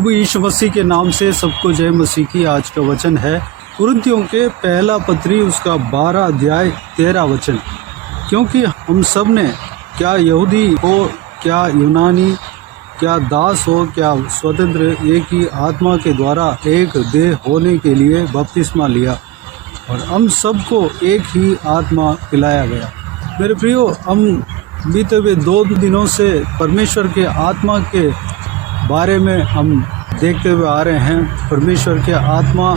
प्रभु यीशु मसीह के नाम से सबको जय मसीह की। आज का वचन है कुरिन्थियों के पहला पत्री उसका 12 अध्याय 13 वचन। क्योंकि हम सब ने, क्या यहूदी हो क्या यूनानी, क्या दास हो क्या स्वतंत्र, एक ही आत्मा के द्वारा एक देह होने के लिए बपतिस्मा लिया और हम सबको एक ही आत्मा पिलाया गया। मेरे प्रियो, हम बीते हुए 2 दिनों से परमेश्वर के आत्मा के बारे में हम देखते हुए आ रहे हैं। परमेश्वर के आत्मा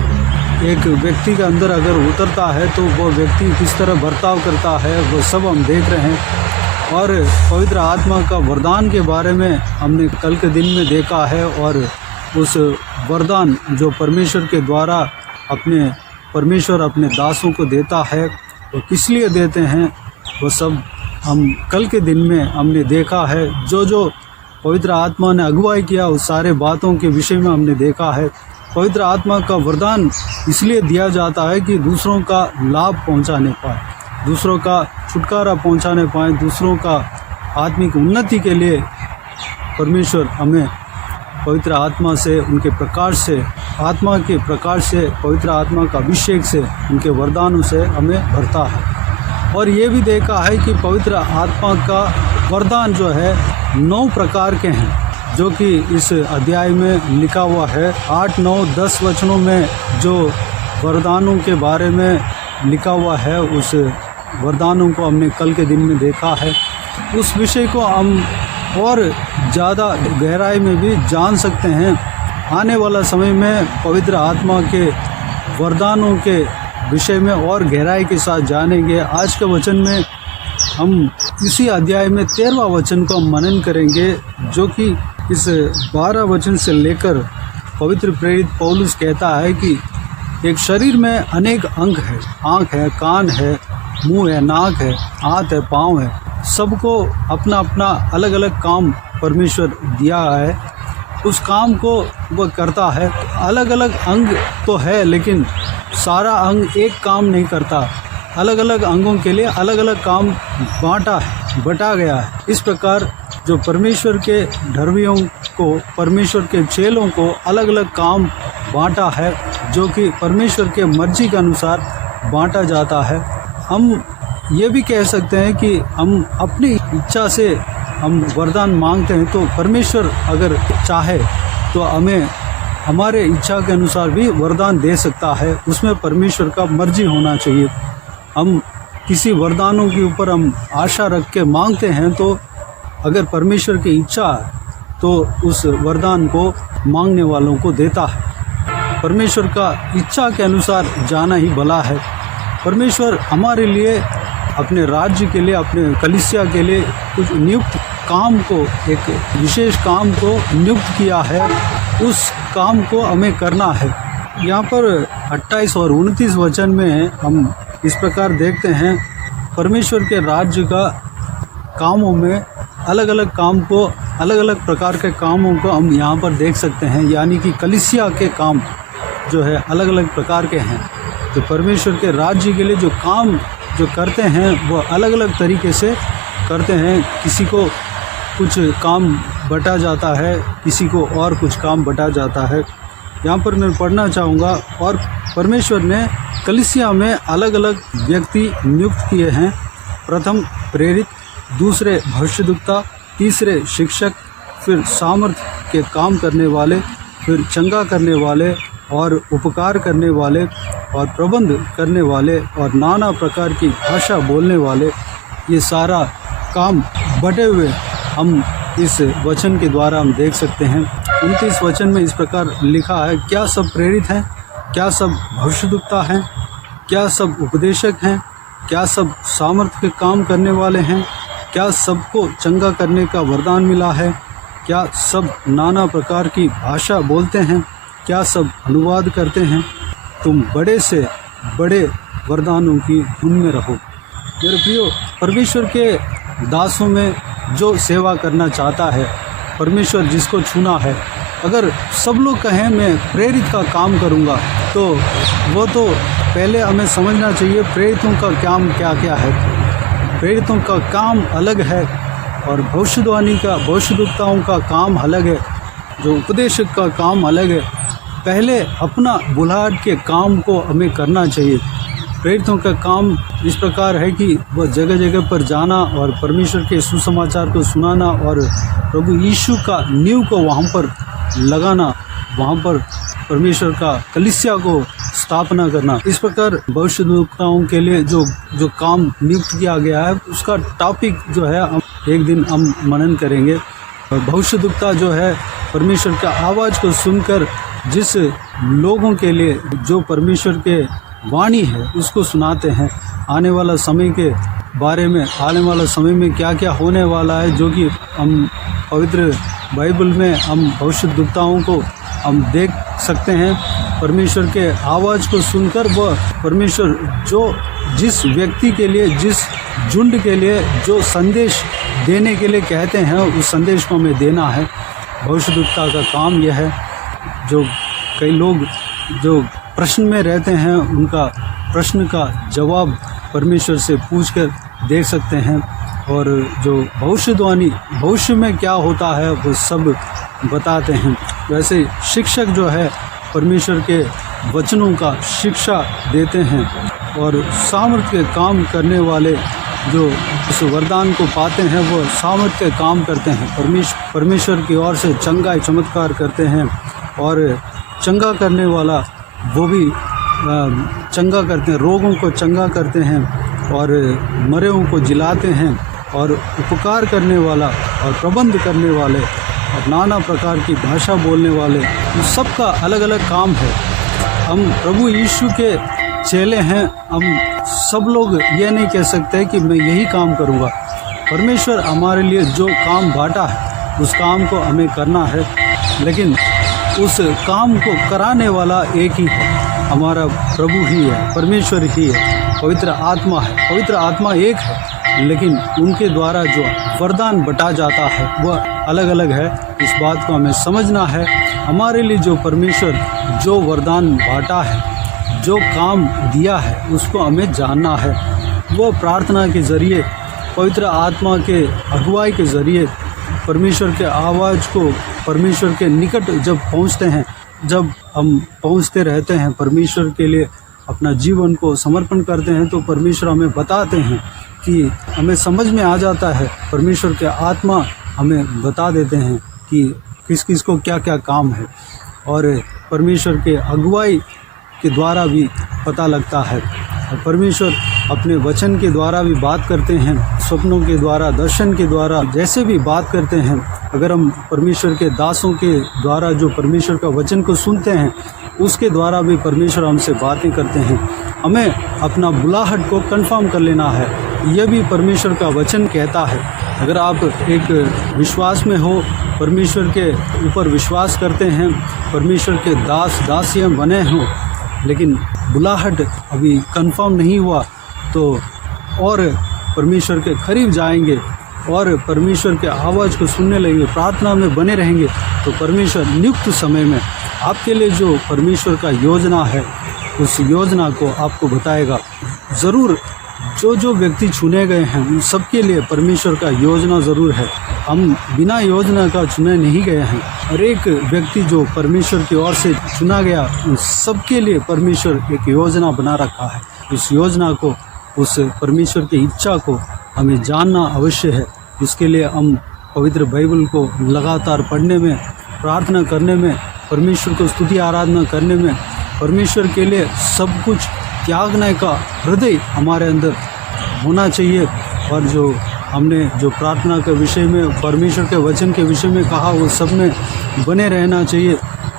एक व्यक्ति के अंदर अगर उतरता है तो वो व्यक्ति किस तरह बर्ताव करता है वो सब हम देख रहे हैं। और पवित्र आत्मा का वरदान के बारे में हमने कल के दिन में देखा है। और उस वरदान जो परमेश्वर के द्वारा परमेश्वर अपने दासों को देता है वो किस लिए देते हैं वो सब हम कल के दिन में हमने देखा है। जो पवित्र आत्मा ने अगुवाई किया उस सारे बातों के विषय में हमने देखा है। पवित्र आत्मा का वरदान इसलिए दिया जाता है कि दूसरों का लाभ पहुंचाने पाए, दूसरों का छुटकारा पहुंचाने पाए, दूसरों का आत्मिक उन्नति के लिए परमेश्वर हमें पवित्र आत्मा से, उनके प्रकाश से, आत्मा के प्रकाश से, पवित्र आत्मा का अभिषेक से, उनके वरदानों से हमें भरता है। और ये भी देखा है कि पवित्र आत्मा का वरदान जो है 9 प्रकार के हैं, जो कि इस अध्याय में लिखा हुआ है। 8, 9, 10 वचनों में जो वरदानों के बारे में लिखा हुआ है उस वरदानों को हमने कल के दिन में देखा है। उस विषय को हम और ज़्यादा गहराई में भी जान सकते हैं। आने वाला समय में पवित्र आत्मा के वरदानों के विषय में और गहराई के साथ जानेंगे। आज के वचन में हम इसी अध्याय में 13वां वचन को हम मनन करेंगे, जो कि इस 12 वचन से लेकर पवित्र प्रेरित पौलुस कहता है कि एक शरीर में अनेक अंग है, आँख है, कान है, मुंह है, नाक है, हाथ है, पाँव है। सबको अपना अपना अलग अलग काम परमेश्वर दिया है। उस काम को वह करता है। अलग अलग अंग तो है लेकिन सारा अंग एक काम नहीं करता। अलग अलग अंगों के लिए अलग अलग काम बटा गया है। इस प्रकार जो परमेश्वर के धर्मियों को, परमेश्वर के चेलों को अलग अलग काम बांटा है, जो कि परमेश्वर के मर्जी के अनुसार बांटा जाता है। हम ये भी कह सकते हैं कि हम अपनी इच्छा से हम वरदान मांगते हैं तो परमेश्वर अगर चाहे तो हमें हमारे इच्छा के अनुसार भी वरदान दे सकता है। उसमें परमेश्वर का मर्जी होना चाहिए। हम किसी वरदानों के ऊपर हम आशा रख के मांगते हैं तो अगर परमेश्वर की इच्छा है तो उस वरदान को मांगने वालों को देता है। परमेश्वर का इच्छा के अनुसार जाना ही भला है। परमेश्वर हमारे लिए, अपने राज्य के लिए, अपने कलीसिया के लिए कुछ नियुक्त काम को, एक विशेष काम को नियुक्त किया है। उस काम को हमें करना है। यहाँ पर 28 और 29 वचन में हम इस प्रकार देखते हैं, परमेश्वर के राज्य का कामों में अलग अलग काम को, अलग अलग प्रकार के कामों को हम यहाँ पर देख सकते हैं। यानी कि कलीसिया के काम जो है अलग अलग प्रकार के हैं। तो परमेश्वर के राज्य के लिए जो काम जो करते हैं वो अलग अलग तरीके से करते हैं। किसी को कुछ काम बटा जाता है, किसी को और कुछ काम बटा जाता है। यहाँ पर मैं पढ़ना चाहूँगा। और परमेश्वर ने कलीसिया में अलग अलग व्यक्ति नियुक्त किए हैं। प्रथम प्रेरित, दूसरे भविष्यद्वक्ता, तीसरे शिक्षक, फिर सामर्थ्य के काम करने वाले, फिर चंगा करने वाले और उपकार करने वाले और प्रबंध करने वाले और नाना प्रकार की भाषा बोलने वाले। ये सारा काम बटे हुए हम इस वचन के द्वारा हम देख सकते हैं। 29 वचन में इस प्रकार लिखा है, क्या सब प्रेरित हैं? क्या सब भविष्यद्वक्ता हैं? क्या सब उपदेशक हैं? क्या सब सामर्थ्य के काम करने वाले हैं? क्या सबको चंगा करने का वरदान मिला है? क्या सब नाना प्रकार की भाषा बोलते हैं? क्या सब अनुवाद करते हैं? तुम बड़े से बड़े वरदानों की धुन में रहो। मेरे प्रियो, परमेश्वर के दासों में जो सेवा करना चाहता है, परमेश्वर जिसको चुना है, अगर सब लोग कहें मैं प्रेरित का काम करूंगा तो वो तो पहले हमें समझना चाहिए प्रेरितों का काम क्या क्या है। प्रेरितों का काम अलग है और भविष्यवाणी का, भविष्यद्वक्ताओं का काम अलग है। जो उपदेशक का काम अलग है। पहले अपना बुलाहट के काम को हमें करना चाहिए। प्रेरितों का काम इस प्रकार है कि वह जगह जगह पर जाना और परमेश्वर के सुसमाचार को सुनाना और प्रभु यीशु का नींव को वहाँ पर लगाना, वहाँ पर परमेश्वर का कलीसिया को स्थापना करना। इस प्रकार भविष्यद्वक्ताओं के लिए जो काम नियुक्त किया गया है उसका टॉपिक जो है एक दिन हम मनन करेंगे। भविष्यद्वक्ता जो है परमेश्वर का आवाज़ को सुनकर जिस लोगों के लिए जो परमेश्वर के वाणी है उसको सुनाते हैं, आने वाला समय के बारे में, आने वाला समय में क्या क्या होने वाला है, जो कि हम पवित्र बाइबल में हम भविष्यद्वक्ताओं को हम देख सकते हैं। परमेश्वर के आवाज़ को सुनकर वह परमेश्वर जो जिस व्यक्ति के लिए, जिस झुंड के लिए जो संदेश देने के लिए कहते हैं उस संदेश को हमें देना है। भविष्यद्वक्ता का काम यह है। जो कई लोग जो प्रश्न में रहते हैं उनका प्रश्न का जवाब परमेश्वर से पूछकर देख सकते हैं, और जो भविष्यवाणी भविष्य में क्या होता है वो सब बताते हैं। वैसे शिक्षक जो है परमेश्वर के वचनों का शिक्षा देते हैं, और सामर्थ्य के काम करने वाले जो उस वरदान को पाते हैं वो सामर्थ्य के काम करते हैं, परमेश्वर की ओर से चंगाई चमत्कार करते हैं, और चंगा करने वाला वो भी चंगा करते हैं, रोगों को चंगा करते हैं और मरेओं को जिलाते हैं, और उपकार करने वाला और प्रबंध करने वाले और नाना प्रकार की भाषा बोलने वाले, सबका अलग अलग काम है। हम प्रभु यीशु के चेले हैं, हम सब लोग ये नहीं कह सकते कि मैं यही काम करूँगा। परमेश्वर हमारे लिए जो काम बांटा है उस काम को हमें करना है, लेकिन उस काम को कराने वाला एक ही है, हमारा प्रभु ही है, परमेश्वर ही है, पवित्र आत्मा है। पवित्र आत्मा एक है, लेकिन उनके द्वारा जो वरदान बटा जाता है वह अलग अलग है। इस बात को हमें समझना है। हमारे लिए जो परमेश्वर जो वरदान बांटा है, जो काम दिया है, उसको हमें जानना है। वो प्रार्थना के ज़रिए, पवित्र आत्मा के अगुवाई के ज़रिए परमेश्वर के आवाज़ को, परमेश्वर के निकट जब पहुंचते हैं, जब हम पहुंचते रहते हैं, परमेश्वर के लिए अपना जीवन को समर्पण करते हैं, तो परमेश्वर हमें बताते हैं कि हमें समझ में आ जाता है। परमेश्वर के आत्मा हमें बता देते हैं कि किस किस को क्या क्या काम है, और परमेश्वर के अगुवाई के द्वारा भी पता लगता है। और परमेश्वर अपने वचन के द्वारा भी बात करते हैं, स्वप्नों के द्वारा, दर्शन के द्वारा, जैसे भी बात करते हैं। अगर हम परमेश्वर के दासों के द्वारा जो परमेश्वर का वचन को सुनते हैं, उसके द्वारा भी परमेश्वर हमसे बातें करते हैं। हमें अपना बुलाहट को कंफर्म कर लेना है, यह भी परमेश्वर का वचन कहता है। अगर आप एक विश्वास में हो, परमेश्वर के ऊपर विश्वास करते हैं, परमेश्वर के दास दासियाँ बने हों, लेकिन बुलाहट अभी कंफर्म नहीं हुआ, तो और परमेश्वर के करीब जाएंगे और परमेश्वर के आवाज़ को सुनने लगेंगे, प्रार्थना में बने रहेंगे, तो परमेश्वर नियुक्त समय में आपके लिए जो परमेश्वर का योजना है उस योजना को आपको बताएगा। ज़रूर जो व्यक्ति चुने गए हैं उन सबके लिए परमेश्वर का योजना ज़रूर है। हम बिना योजना का चुने नहीं गए हैं। हर एक व्यक्ति जो परमेश्वर की ओर से चुना गया, उन सबके लिए परमेश्वर एक योजना बना रखा है। उस योजना को, उस परमेश्वर की इच्छा को हमें जानना अवश्य है। इसके लिए हम पवित्र बाइबल को लगातार पढ़ने में, प्रार्थना करने में, परमेश्वर को स्तुति आराधना करने में, परमेश्वर के लिए सब कुछ त्यागने का हृदय हमारे अंदर होना चाहिए। और जो हमने जो प्रार्थना के विषय में, परमेश्वर के वचन के विषय में कहा, वो सब में बने रहना चाहिए,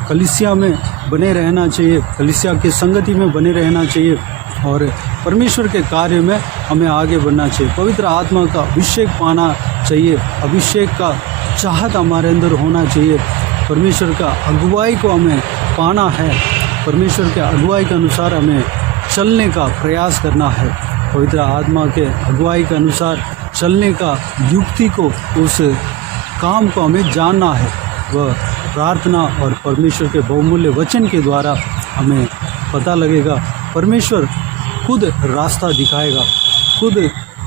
कलीसिया में बने रहना चाहिए, कलीसिया की संगति में बने रहना चाहिए, और परमेश्वर के कार्य में हमें आगे बढ़ना चाहिए। पवित्र आत्मा का अभिषेक पाना चाहिए, अभिषेक का चाहत हमारे अंदर होना चाहिए। परमेश्वर का अगुवाई को हमें पाना है, परमेश्वर के अगुवाई के अनुसार हमें चलने का प्रयास करना है। पवित्र आत्मा के अगुवाई के अनुसार चलने का युक्ति को, उस काम को हमें जानना है। वह प्रार्थना और परमेश्वर के बहुमूल्य वचन के द्वारा हमें पता लगेगा। परमेश्वर खुद रास्ता दिखाएगा, खुद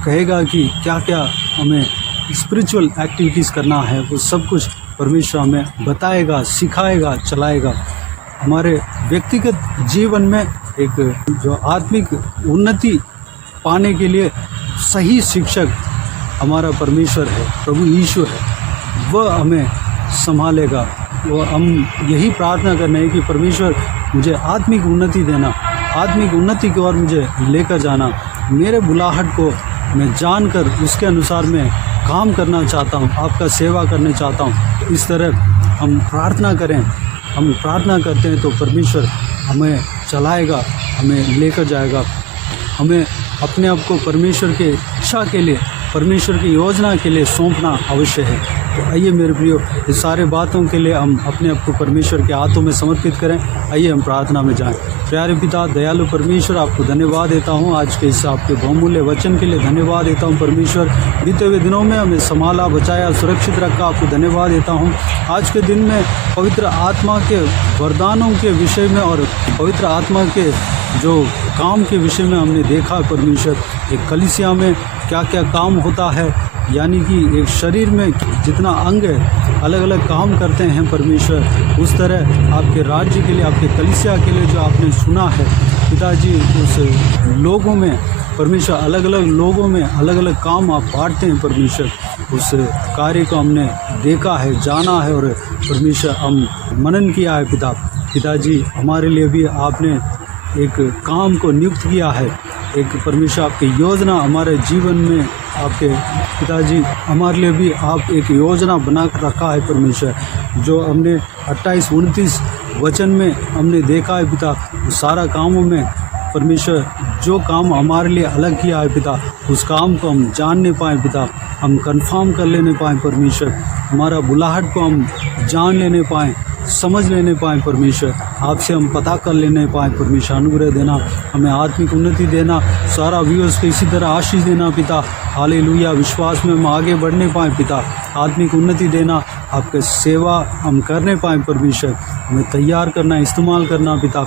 कहेगा कि क्या क्या हमें स्पिरिचुअल एक्टिविटीज़ करना है, वो सब कुछ परमेश्वर हमें बताएगा, सिखाएगा, चलाएगा। हमारे व्यक्तिगत जीवन में एक जो आत्मिक उन्नति पाने के लिए सही शिक्षक हमारा परमेश्वर है, प्रभु यीशु है, वह हमें संभालेगा। वो हम यही प्रार्थना करना है कि परमेश्वर मुझे आत्मिक उन्नति देना, आत्मिक उन्नति की ओर मुझे लेकर जाना। मेरे बुलाहट को मैं जानकर उसके अनुसार मैं काम करना चाहता हूँ, आपका सेवा करना चाहता हूँ। इस तरह हम प्रार्थना करें, हम प्रार्थना करते हैं तो परमेश्वर हमें चलाएगा, हमें लेकर जाएगा। हमें अपने आप को परमेश्वर के इच्छा के लिए, परमेश्वर की योजना के लिए सौंपना अवश्य है। तो आइए मेरे प्रियो, इस सारे बातों के लिए हम अपने आप को परमेश्वर के हाथों में समर्पित करें। आइए हम प्रार्थना में जाएं। प्यारे पिता, दयालु परमेश्वर, आपको धन्यवाद देता हूँ आज के इस आपके बहुमूल्य वचन के लिए। धन्यवाद देता हूँ परमेश्वर, बीते हुए दिनों में हमें संभाला, बचाया, सुरक्षित रखा। आपको धन्यवाद देता हूँ आज के दिन में पवित्र आत्मा के वरदानों के विषय में और पवित्र आत्मा के जो काम के विषय में हमने देखा परमेश्वर। एक कलीसिया में क्या क्या काम होता है, यानी कि एक शरीर में जितना अंग अलग अलग काम करते हैं परमेश्वर, उस तरह आपके राज्य के लिए, आपके कलीसिया के लिए जो आपने चुना है पिताजी, उस लोगों में परमेश्वर, अलग अलग लोगों में अलग अलग काम आप बांटते हैं परमेश्वर। उस कार्य को हमने देखा है, जाना है और परमेश्वर हम मनन किया है पिताजी। हमारे लिए भी आपने एक काम को नियुक्त किया है, एक परमेश्वर आपकी योजना हमारे जीवन में, आपके पिताजी हमारे लिए भी आप एक योजना बना कर रखा है परमेश्वर। जो हमने 28-29 वचन में हमने देखा है पिता, सारा कामों में परमेश्वर जो काम हमारे लिए अलग किया है पिता, उस काम को हम जानने पाएँ पिता, हम कंफर्म कर लेने पाएँ परमेश्वर, हमारा बुलाहट को हम जान लेने पाएँ, समझ लेने पाएँ परमेश्वर, आपसे हम पता कर लेने पाएँ परमेश्वर। अनुग्रह देना, हमें आत्मिक उन्नति देना, सारा व्यूअर्स को इसी तरह आशीष देना पिता। हालेलुया, विश्वास में हम आगे बढ़ने पाएँ पिता, आत्मिक उन्नति देना, आपके सेवा हम करने पाएँ परमेश्वर। हमें तैयार करना, इस्तेमाल करना पिता।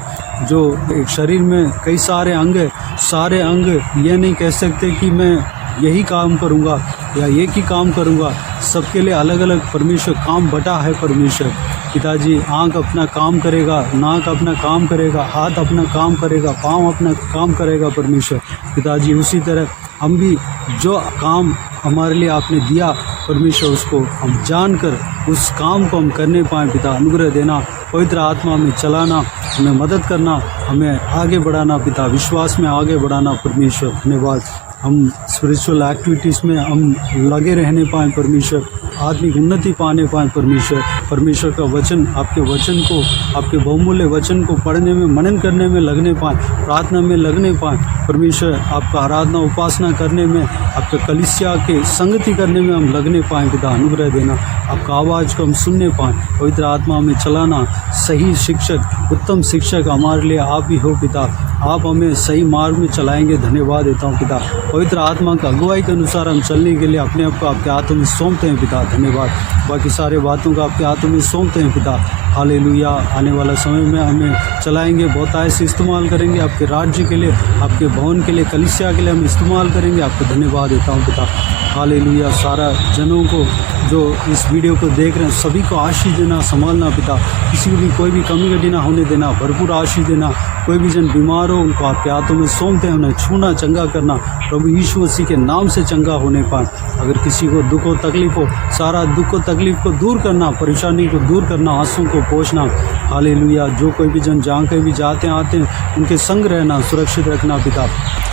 जो एक शरीर में कई सारे अंग ये नहीं कह सकते कि मैं यही काम करूँगा या एक ही काम करूँगा, सबके लिए अलग अलग परमेश्वर काम बटा है परमेश्वर। पिताजी, आँख अपना काम करेगा, नाक अपना काम करेगा, हाथ अपना काम करेगा, पाँव अपना काम करेगा परमेश्वर। पिताजी, उसी तरह हम भी जो काम हमारे लिए आपने दिया परमेश्वर, उसको हम जानकर उस काम को हम करने पाएँ पिता। अनुग्रह देना, पवित्र आत्मा में चलाना, हमें मदद करना, हमें आगे बढ़ाना पिता, विश्वास में आगे बढ़ाना परमेश्वर। धन्यवाद। हम स्पिरिचुअल एक्टिविटीज़ में हम लगे रहने पाएँ परमेश्वर, आत्मिक उन्नति पाने पाएँ परमेश्वर। परमेश्वर का वचन, आपके वचन को, आपके बहुमूल्य वचन को पढ़ने में, मनन करने में लगने पाएँ, प्रार्थना में लगने पाएँ परमेश्वर। आपका आराधना उपासना करने में, आपके कलीसिया के संगति करने में हम लगने पाएँ पिता। अनुग्रह देना, आपका आवाज़ को हम सुनने पाएँ, पवित्र आत्मा में चलाना। सही शिक्षक, उत्तम शिक्षक हमारे लिए आप ही हो पिता, आप हमें सही मार्ग में चलाएंगे। धन्यवाद देता हूँ पिता। पवित्र आत्मा का अगुवाई के अनुसार हम चलने के लिए अपने आप को आपके हाथों में सौंपते हैं पिता। धन्यवाद। बाकी सारे बातों को आपके हाथों में सौंपते हैं पिता। हालेलुया। आने वाला समय में हमें चलाएंगे, बहुतायत से इस्तेमाल करेंगे, आपके राज्य के लिए, आपके भवन के लिए, कलीसिया के लिए हम इस्तेमाल करेंगे। आपको धन्यवाद देता हूँ पिता। हालेलुया। सारा जनों को जो इस वीडियो को देख रहे हैं सभी को आशीष देना, संभालना पिता। किसी को भी कोई भी कमी घटी ना होने देना, भरपूर आशीष देना। कोई भी जन बीमार हो उनको आपके हाथों में सौंपते हैं, उन्हें छूना, चंगा करना, प्रभु यीशु मसीह के नाम से चंगा होने पाए। अगर किसी को दुख हो, तकलीफ हो, सारा दुख और तकलीफ को दूर करना, परेशानी को दूर करना, आंसू को पोंछना। हालेलुया। जो कोई भी जन जहाँ कहीं भी जाते आते हैं उनके संग रहना, सुरक्षित रखना पिता।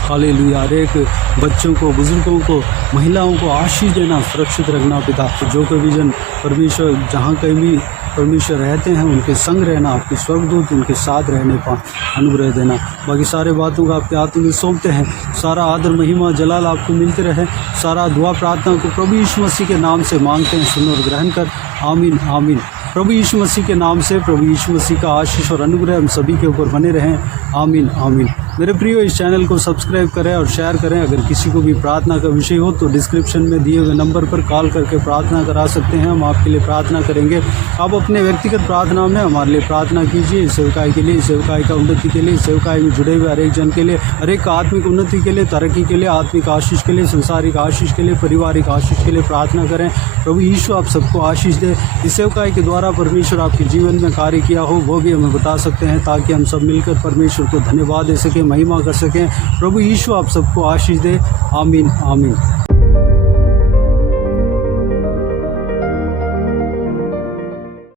हालेलुया। हर एक बच्चों को, बुजुर्गों को, महिलाओं को आशीष देना, सुरक्षित रखना पिता। जो कोई भी जन परमेश्वर जहाँ कहीं भी परमेश्वर रहते हैं उनके संग रहना, आपके स्वर्गदूत उनके साथ रहने पाएँ। अनुग्रह देना। बाकी सारे बातों को आपके हाथों में सौंपते हैं। सारा आदर, महिमा, जलाल आपको मिलते रहे। सारा दुआ प्रार्थना को प्रभु यीशु मसीह के नाम से मांगते हैं, सुन और ग्रहण कर। आमीन आमीन। प्रभु यीशु मसीह के नाम से प्रभु यीशु मसीह का आशीष और अनुग्रह हम सभी के ऊपर बने रहें। आमीन आमीन। मेरे प्रियो, इस चैनल को सब्सक्राइब करें और शेयर करें। अगर किसी को भी प्रार्थना का विषय हो तो डिस्क्रिप्शन में दिए हुए नंबर पर कॉल करके प्रार्थना करा सकते हैं। हम आपके लिए प्रार्थना करेंगे। आप अपने व्यक्तिगत प्रार्थना में हमारे लिए प्रार्थना कीजिए। इस सेवकाई के लिए, इस सेवकाई का उन्नति के लिए, इस सेवकाई में जुड़े हुए हर एक जन के लिए, हर एक आत्मिक उन्नति के लिए, तरक्की के लिए, आत्मिक आशीष के लिए, संसारिक आशीष के लिए, पारिवारिक आशीष के लिए प्रार्थना करें। प्रभु यीशु आप सबको आशीष दे। इस सेवकाई के द्वारा परमेश्वर आपके जीवन में कार्य किया हो वो भी हमें बता सकते हैं, ताकि हम सब मिलकर परमेश्वर को धन्यवाद दे सकें, महिमा कर सकें। प्रभु यीशु आप सबको आशीष दे। आमीन आमीन।